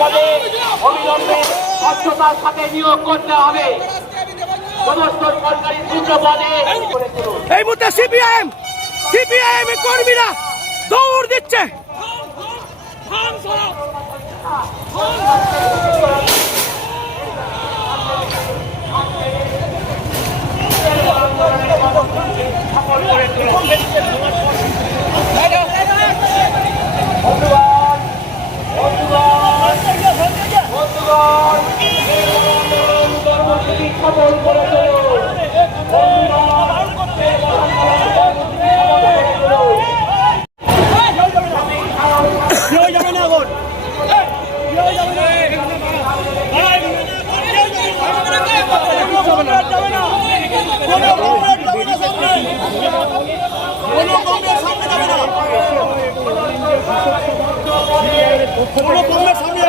পদে অবিলম্বে স্বচ্ছতার সাথে নিয়োগ করতে হবে। সমস্ত সরকারি শূন্য পদে এই মুহূর্তে সিপিআইএম এর কর্মীরা দৌড় দিচ্ছে। সফল করে সামনে